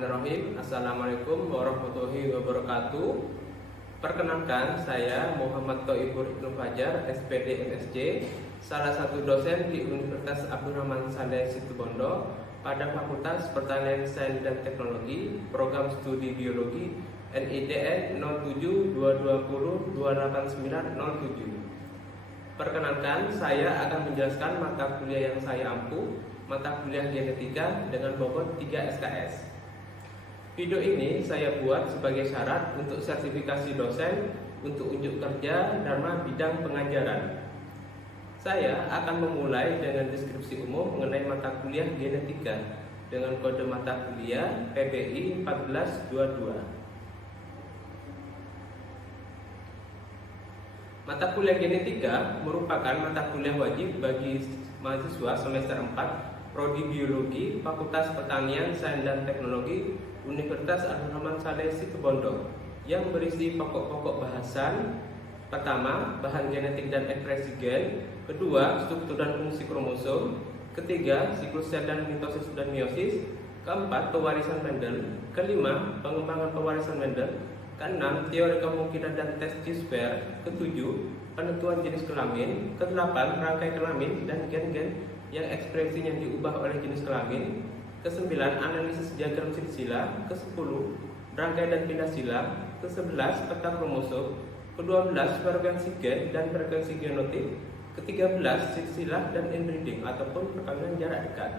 Bismillahirrahmanirrahim. Assalamualaikum warahmatullahi wabarakatuh. Perkenalkan, saya Muhammad Thoibur Ibnu Fajar, SPD MSc, salah satu dosen di Universitas Abdurrahman Saleh Situbondo pada Fakultas Pertanian Sains dan Teknologi, Program Studi Biologi NIDN 0722202907. Perkenalkan, saya akan menjelaskan mata kuliah yang saya ampu, mata kuliah genetika dengan bobot 3 SKS. Video ini saya buat sebagai syarat untuk sertifikasi dosen untuk unjuk kerja Dharma bidang pengajaran. Saya akan memulai dengan deskripsi umum mengenai mata kuliah genetika dengan kode mata kuliah PBI 1422. Mata kuliah genetika merupakan mata kuliah wajib bagi mahasiswa semester 4 Prodi Biologi Fakultas Pertanian Sains dan Teknologi Universitas Abdurrahman Saleh Situbondo yang berisi pokok-pokok bahasan. Pertama, bahan genetik dan ekspresi gen. Kedua, struktur dan fungsi kromosom. Ketiga, siklus sel dan mitosis dan meiosis. Keempat, pewarisan Mendel. Kelima, pengembangan pewarisan Mendel. Keenam, teori kemungkinan dan tes G-square. Ketujuh, penentuan jenis kelamin. Kedelapan, rangkai kelamin dan gen-gen yang ekspresinya diubah oleh jenis kelamin. Kesembilan, analisis diagram silsilah. Kesepuluh, rangkai dan pindah sila. Kesebelas, peta kromosom. Kedua belas, frekuensi gen dan frekuensi genotip. Ke-13, silsilah dan inbreeding ataupun perkawinan jarak dekat.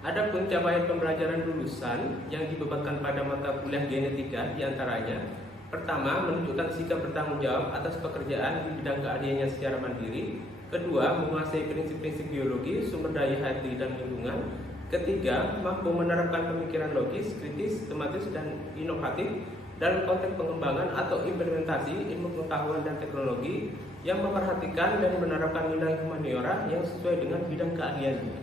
Adapun capaian pembelajaran lulusan yang dibebankan pada mata kuliah genetika diantaranya: pertama, menunjukkan sikap bertanggung jawab atas pekerjaan di bidang keahliannya secara mandiri. Kedua, menguasai prinsip-prinsip biologi, sumber daya hayati dan lingkungan. Ketiga, mampu menerapkan pemikiran logis, kritis, sistematis dan inovatif dalam konteks pengembangan atau implementasi ilmu pengetahuan dan teknologi yang memperhatikan dan menerapkan nilai humaniora yang sesuai dengan bidang keahliannya.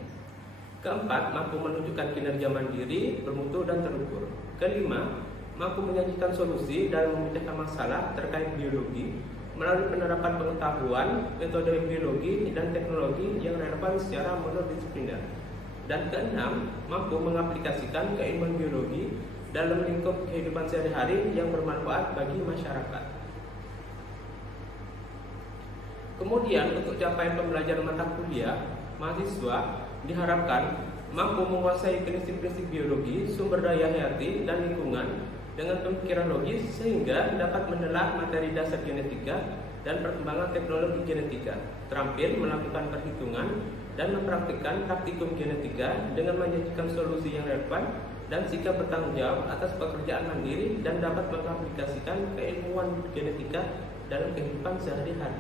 Keempat, mampu menunjukkan kinerja mandiri, bermutu dan terukur. Kelima, mampu menyajikan solusi dalam memecahkan masalah terkait biologi melalui penerapan pengetahuan, metode biologi dan teknologi yang relevan secara monodisipliner. Dan keenam, mampu mengaplikasikan keilmuan biologi dalam lingkup kehidupan sehari-hari yang bermanfaat bagi masyarakat. Kemudian, untuk capaian pembelajaran mata kuliah, mahasiswa diharapkan mampu menguasai prinsip-prinsip biologi, sumber daya hayati dan lingkungan dengan pemikiran logis sehingga dapat menelaah materi dasar genetika dan perkembangan teknologi genetika, terampil melakukan perhitungan dan mempraktikkan praktikum genetika dengan menyajikan solusi yang relevan dan sikap bertanggung jawab atas pekerjaan mandiri dan dapat mengaplikasikan keilmuan genetika dalam kehidupan sehari-hari.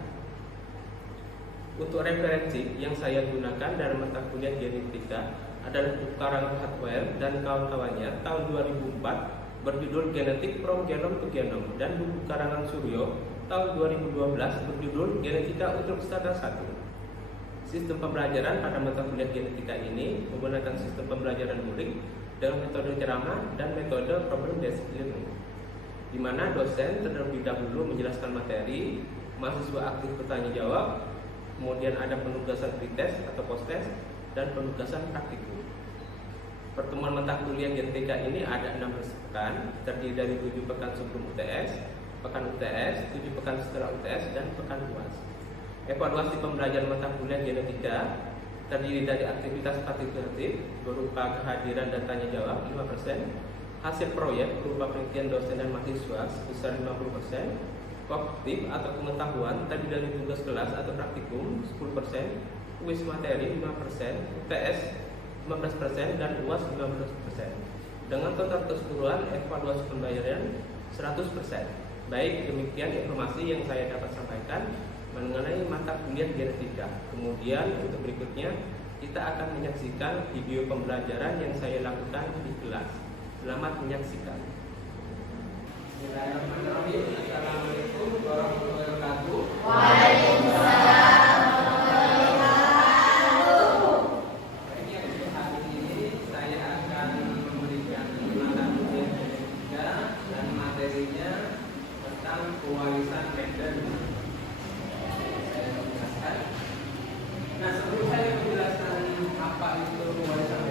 Untuk referensi yang saya gunakan dalam mata kuliah genetika adalah buku karangan Hartwell dan kawan-kawannya tahun 2004 berjudul Genetik from Genome to Genome dan buku karangan Suryo tahun 2012 berjudul Genetika untuk Strata 1. Sistem pembelajaran pada mata kuliah genetika ini menggunakan sistem pembelajaran luring dengan metode ceramah dan metode problem based learning, di mana dosen terlebih dahulu menjelaskan materi, mahasiswa aktif bertanya jawab, kemudian ada penugasan pretest atau post-test dan penugasan praktikum. Pertemuan mata kuliah genetika ini ada 16 pekan, terdiri dari 7 pekan sebelum UTS, pekan UTS, 7 pekan setelah UTS, dan pekan UAS. Evaluasi pembelajaran mata kuliah genetika terdiri dari aktivitas partisipatif berupa kehadiran dan tanya jawab 5%, hasil proyek berupa penelitian dosen dan mahasiswa sebesar 50%, kognitif atau pengetahuan terdiri dari tugas kelas atau praktikum 10%, kuis materi 5%, UTS 15% dan UAS 15%. Dengan total keseluruhan evaluasi pembayaran 100%. Baik, demikian informasi yang saya dapat sampaikan mengenai mata kuliah genetika. Kemudian untuk berikutnya kita akan menyaksikan video pembelajaran yang saya lakukan di kelas. Selamat menyaksikan. Bismillahirrahmanirrahim. Assalamualaikum warahmatullahi wabarakatuh. Waalaikumsalam. Pewarisan Mendel. Nah, sebelum saya menjelaskan apa itu pewarisan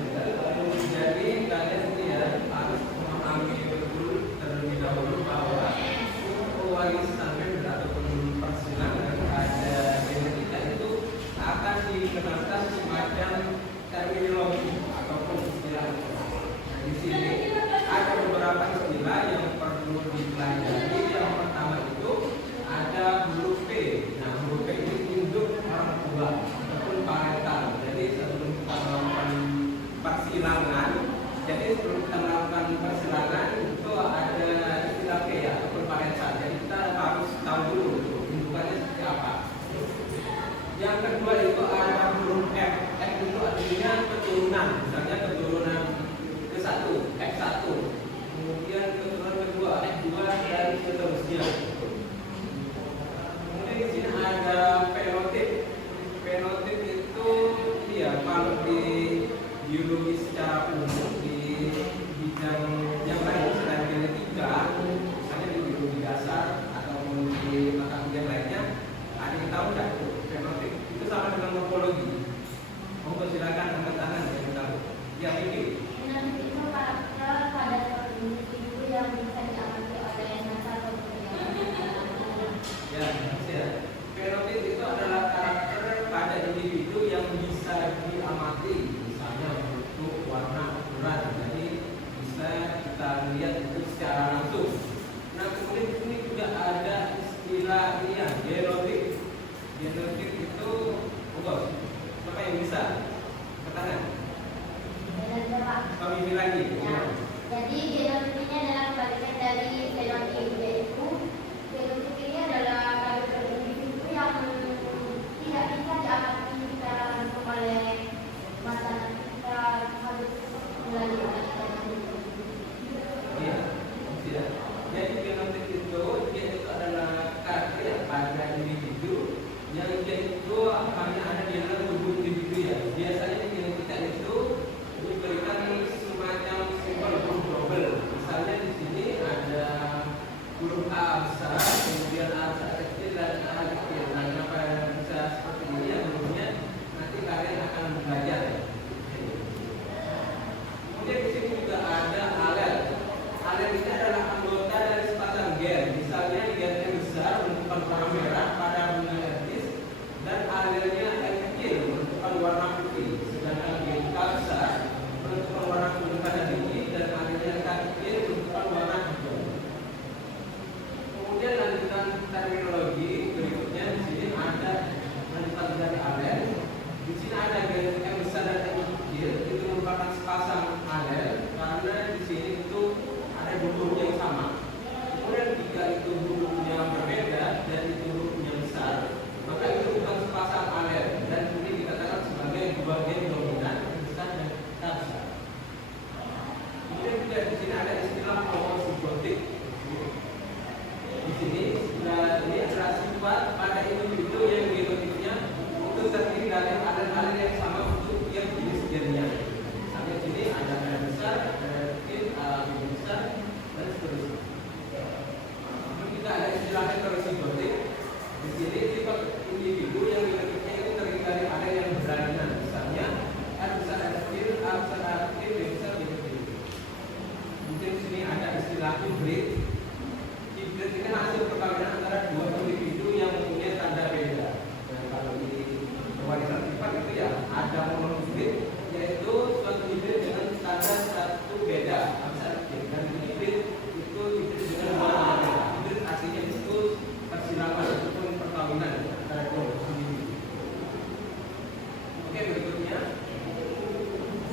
biologi secara umum di bidang yang lain selain genetika, misalnya di biologi dasar ataupun di mata kuliah lainnya, ada yang tahu nggak itu fenotip? Itu sama dengan morfologi. Monggo silakan angkat tangan yang tahu. Ya, Vicky. Fenotip itu karakter pada suatu individu yang bisa diamati oleh mata atau Ya, ya. Fenotip itu adalah karakter pada individu yang bisa diamati, misalnya bentuk, warna, ukuran. Jadi bisa kita lihat itu secara langsung. Nah, kemudian di sini juga ada istilah ini ya, genotip. Genotip itu, siapa yang bisa? Pertanyaan. Kami lagi. Ya. Jadi genotip ini adalah kebalikan dari fenotip, yaitu genotip ini adalah karakter individu yang tidak bisa diamati secara langsung oleh mata. Kita harus melihat. Iya, tidak. Jadi genotip itu dia itu adalah karakter pada individu yang dia itu hanya ada di dalam tubuh individu ya. Biasanya genetika itu diberikan semacam simbol huruf double. Misalnya di sini ada huruf A besar, kemudian A besar kecil dan A kecil. Nah, kenapa bisa seperti ini ya hurufnya? Nanti kalian akan belajar ya. Kemudian di sini juga ada alel. Alel ini adalah anggota dari sepasang gen. Misalnya gen yang besar menentukan warna merah pada bunga etis dan alelnya yang kecil menentukan warna putih. Sedangkan gen K besar menentukan warna kuning pada biji dan alelnya K kecil menentukan warna hijau. Kemudian lanjutan terminologi berikutnya di sini ada lanjutan dari alel. Di sini ada gen yang besar dan yang kecil itu merupakan sepasang alel karena di sini itu ada huruf yang sama. Kemudian jika itu hurufnya berbeda dan itu hurufnya besar, maka itu bukan sepasang alel dan ini dikatakan sebagai dua gen dominan yang besar dan tak besar. Kemudian juga di sini ada istilah homosigotik. Di sini istilah ini adalah sifat pada individu yang genotipnya itu terdiri dari alel-alel yang sama untuk tiap jenis gennya. Misalnya di sini ada alel besar, alel kecil, alel besar, dan seterusnya. Kemudian juga ada istilah heterosigotik. Di sini sifat individu yang genotipnya itu terdiri dari alel yang berlainan. Misalnya A besar, A kecil, A besar, A kecil, B besar, B kecil. Kemudian di sini ada istilah hibrid. Hibrid ini hasil perkawinan antara dua individu yang mempunyai tanda beda. Nah, kalau di pewarisan sifat itu ya ada monohibrid, yaitu suatu hibrid dengan tanda satu beda. Dan hibrid itu hibrid dengan dua tanda beda. Hibrid artinya itu persilangan ataupun perkawinan antara dua individu. Oke, berikutnya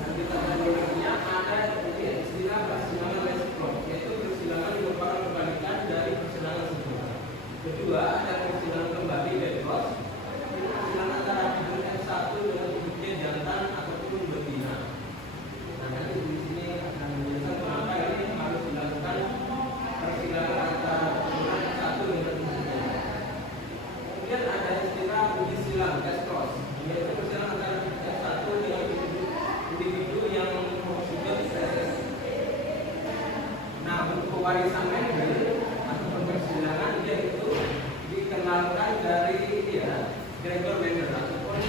lanjutan berikutnya ada istilah persilangan resiprok, yaitu persilangan yang merupakan kebalikan dari persilangan sebelumnya. Kedua ada persilangan kembali bedros, ini persilangan antara hibrid yang satu dengan hibridnya jantan ataupun betina. Nah, nanti di sini akan menjelaskan kenapa ini harus dilakukan persilangan antara hibrid yang satu dengan hibridnya. Kemudian ada istilah uji silang test cross, yaitu persilangan antara hibrid yang satu dengan individu yang homozigous species. Nah, untuk pewarisan Mendel atau persilangan dia itu dikenalkan dari Gregor Mendel ataupun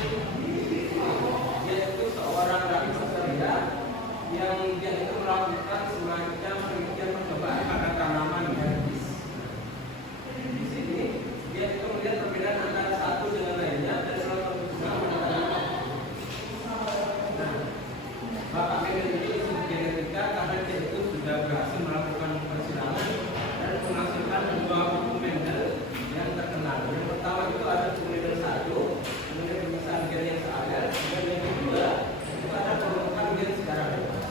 yaitu seorang rabi Austria yang dia itu melakukan semacam penelitian percobaan pada tanaman herbis. Di sini dia itu melihat perbedaan antara satu dengan lainnya dan salah satu dengan Bapak Mendel ini disebut genetika karena dia itu sudah berhasil melakukan persilangan dan menghasilkan dua buku Mendel yang terkenal. Yang pertama itu ada buku Mendel 1, kemudian pemisahan gen yang seadar, dan yang kedua itu ada penentukan gen secara bebas.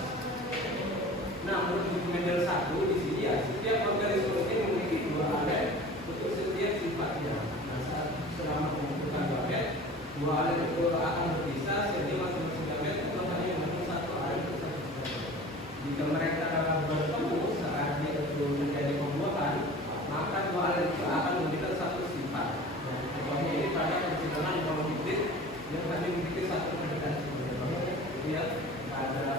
Nah, menurut buku Mendel 1 di sini ya, setiap organisme ini memiliki dua alel untuk setiap sifatnya. Nah, saat selama pembentukan gamet, dua alel itu akan berpisah sehingga masing-masing gamet itu hanya membentuk satu alel untuk satu gamet. Jika mereka bertemu saat dia itu menjadi pembuahan, maka dua alel itu akan memberikan satu sifat. Contohnya ini pada persilangan monohibrid yang hanya memiliki satu perbedaan. Dia pada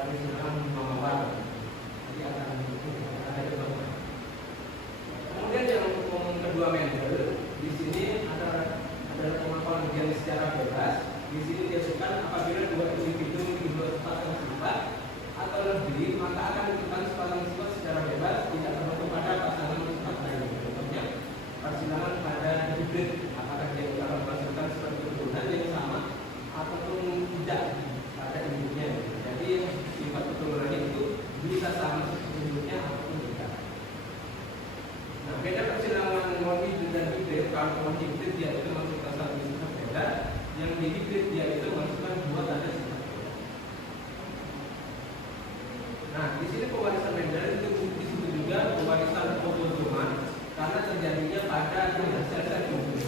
sini pewarisan Mendel itu disebut juga pewarisan autosomal karena terjadinya pada sel-sel tubuh.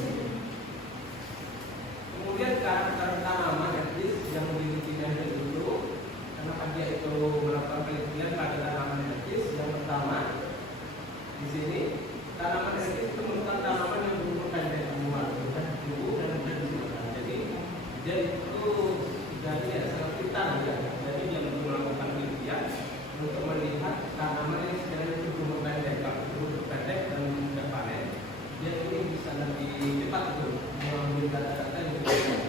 Kemudian karakter tanaman etis yang dimiliki Mendel itu, kenapa dia itu melakukan penelitian pada tanaman etis? Yang pertama, di sini tanaman etis itu merupakan tanaman yang berumur pendek umur dan tumbuh dan mudah disimpan. Jadi dia itu dari sangat pintar ya. Jadi dia melakukan penelitian untuk melihat tanaman yang sekiranya itu berumur pendek, kalau berumur pendek dan mudah panen, dia ini bisa lebih cepat itu mengambil data-data yang lebih cepat.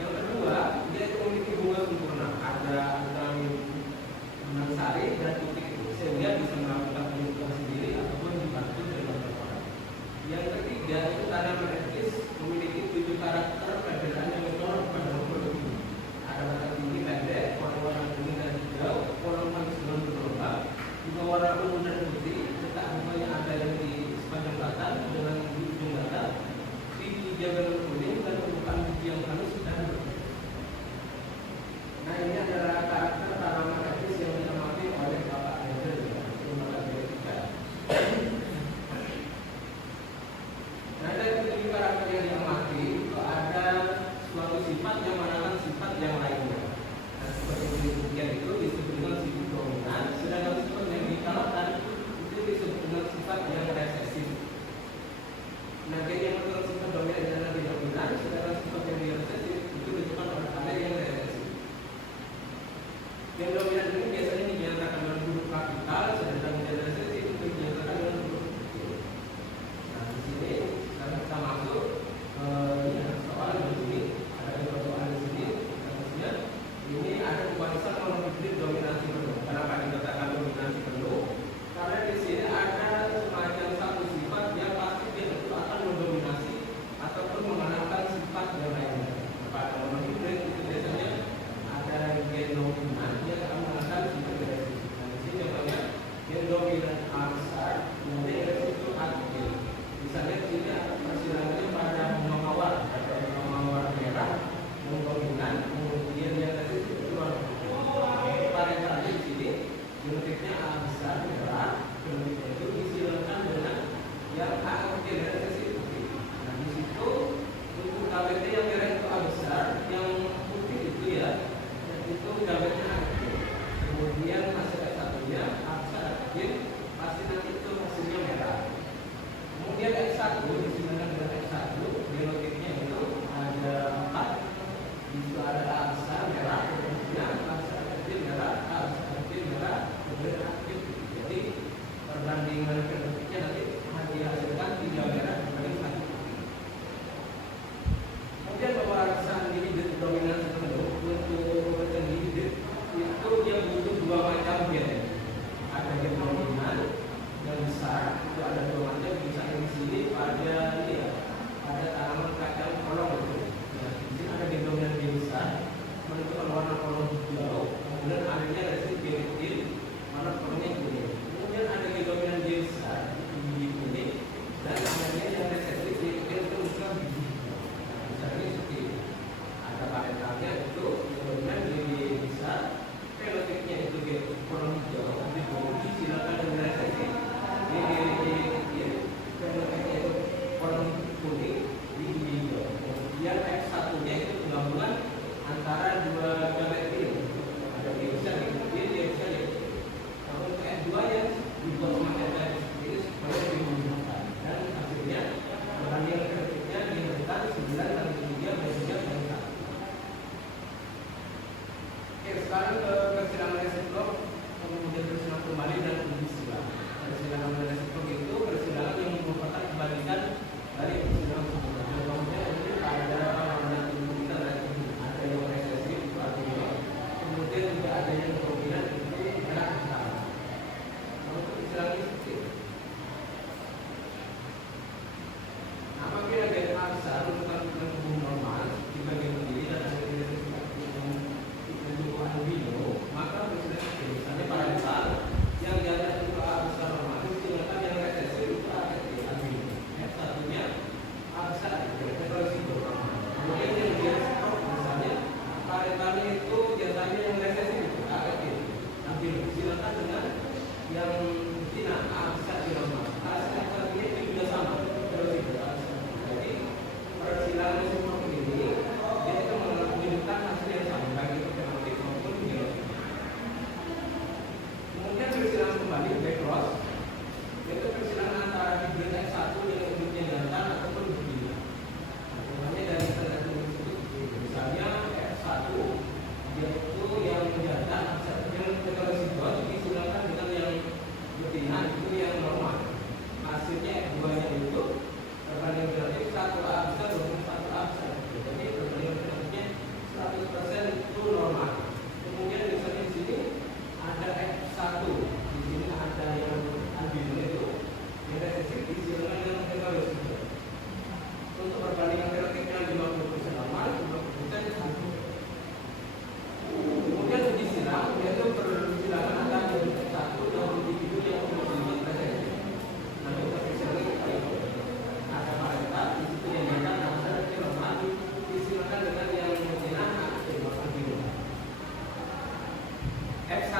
Yang kedua, dia itu memiliki bunga sempurna, ada benang sari dan putih itu, sehingga bisa melakukan penelitian sendiri ataupun dibantu dari banyak orang. Yang ketiga, itu tanaman etis memiliki 7 karakter perbedaan yang mencolok pada makhluk ini. Ada batang tinggi pendek, warna kuning dan hijau, pola manis dengan bergelombang, juga warna ungu dan putih, letak bunganya ada yang di sepanjang batang dengan di ujung batang, biji hijau dan kuning dan permukaan biji yang halus dan berbeda. Nah, ini adalah karakter tanaman etis yang diamati oleh Bapak Mendel, lembaga genetika. Nah, dari 7 karakter yang diamati itu ada suatu sifat yang manakan sifat yang lainnya. Nah, seperti demikian itu disebut dengan sifat dominan, sedangkan sifat yang dikalahkan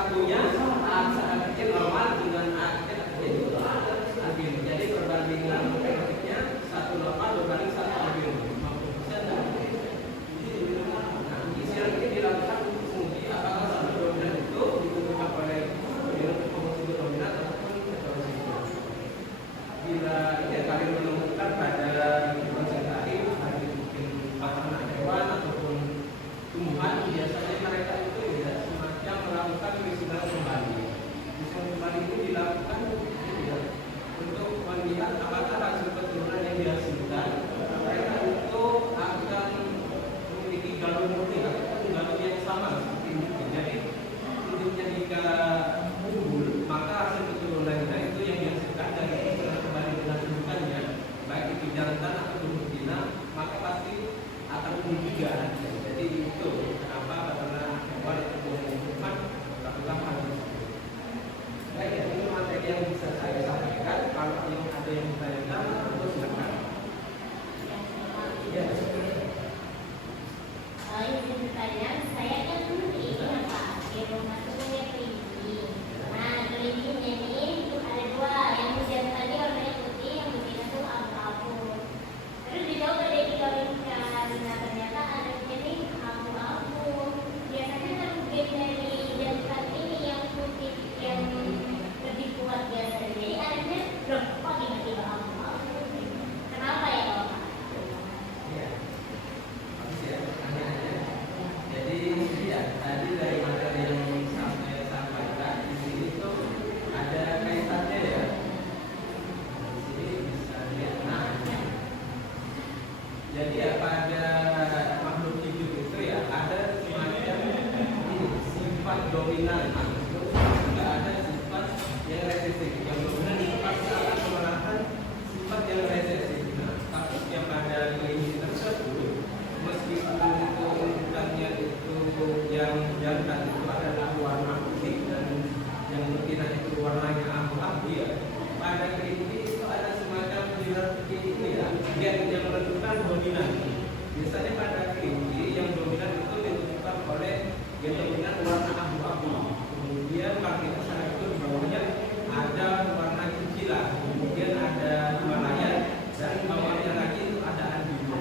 satunya sangat kecil normal dengan itu albino. Jadi perbandingan fenotipnya 1 normal berbanding 1 albino 50%. Nah, pengisian ini dilakukan untuk menguji apakah satu dominan itu ditentukan oleh fenotip homozigos dominan ataupun heterozigos. Bila kalian menemukan pada konsentrasi ada mungkin makanan hewan ataupun tumbuhan, biasanya mereka itu ya semacam melakukan perizinan kembali. Perizinan kembali ini dilakukan untuk melihat apakah hasil keturunan yang dihasilkan mereka itu akan memiliki galur murni atau galur yang sama seperti ini. Jadi induknya jika unggul, maka hasil keturunannya itu yang dihasilkan dari perizinan kembali dengan indukannya, baik itu jantan atau betina, maka pasti akan unggul juga. Jadi itu kenapa karena hewan itu membutuhkan melakukan hal tersebut. Baik, ya, ini materi yang bisa saya sampaikan. Kalau yang ada yang ditanyakan, terus silakan. Ya. Izin bertanya, saya kan ini apa? Di rumah tuh punya kelinci. Nah, kelincinya ini ada 2, yang jantan tadi warnanya putih, yang betina tuh abu-abu. Terus dicoba deh dikawinkan. Nah, ternyata anaknya nih abu-abu. Biasanya kan gen dari jantan ini yang putih yang lebih kuat biasanya. Jadi anaknya loh, kok tiba-tiba abu-abu? Kenapa ya, Bapak? Ya. Bagus ya, pertanyaannya. Jadi ya, tadi dari materi yang saya sampaikan di sini itu ada kaitannya ya. Di sini bisa lihat. Nah, jadi ya pada makhluk hidup itu ya ada semacam ini, sifat dominan, juga ada sifat yang resesif. Yang dominan itu pasti akan memenangkan sifat yang resesif. Nah, kasus yang pada kelinci tersebut, meskipun itu undukannya itu yang jantan itu adalah warna putih dan yang betina itu warnanya abu-abu ya. Pada kelinci itu ada semacam hierarki itu ya, gen yang menentukan dominan. Biasanya pada kelinci yang dominan itu ditentukan oleh gen dominan warna abu-abu. Kemudian partikel sana itu di bawahnya ada warna cicilan, kemudian ada Himalayan, dan bawahnya lagi itu ada albino.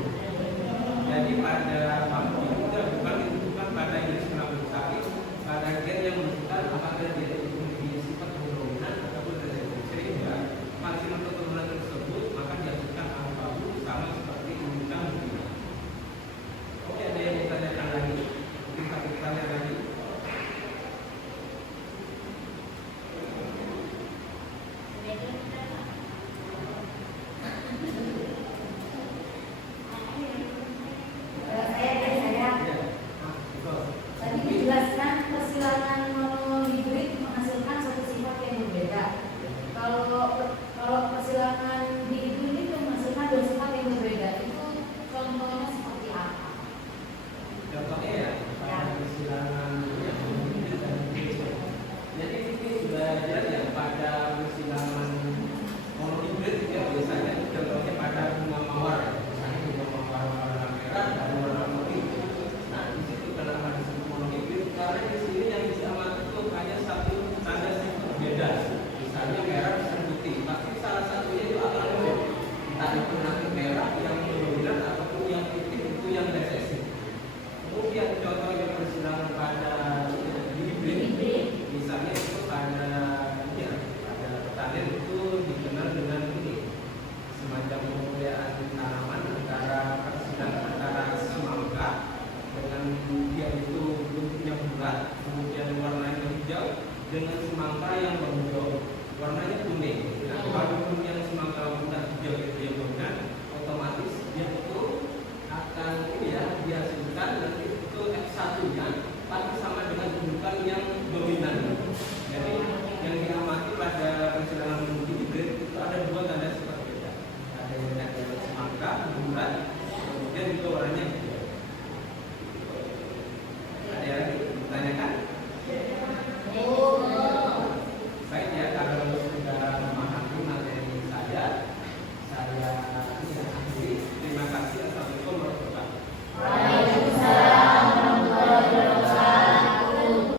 Jadi pada makhluk itu bukan ditentukan pada jenis kelamin sapi, pada gen yang menentukan apakah dia itu memiliki sifat dominan ataupun resesif. Sehingga maksimum keturunan tersebut maka dihasilkan abu-abu sama seperti indukan betina. Oke, ada yang ditanyakan lagi? Mungkin satu pertanyaan lagi. Tadi dijelaskan persilangan monohibrid menghasilkan satu sifat yang berbeda. Kalau persilangan dihibrid itu menghasilkan 2 sifat yang berbeda. Itu contohnya seperti apa? Contohnya ya, pada persilangan yang hibrid dan hibrid. Jadi ini belajar ya pada persilangan monohibrid ya biasanya contohnya pada bunga mawar. Misalnya bunga mawar warna merah dan warna putih. Nah, di situ kenapa disebut monohibrid? Karena di sini yang bisa masuk itu hanya satu tanda sifat berbeda. Misalnya merah dan putih, tapi salah satunya itu akan berbeda. Entah itu nanti merah yang dominan ataupun yang putih itu yang resesif. Kemudian contohnya persilangan pada hibrid, misalnya itu pada pertanian itu dikenal dengan ini semacam pemeliharaan tanaman antara persilangan antara semangka dengan dia itu bentuknya bulat, kemudian warnanya hijau dengan semangka yang berhijau warnanya kuning. Nah, walaupun yang semangka bulat hijau itu yang dominan, otomatis dia itu akan dihasilkan nanti itu F1-nya tapi sama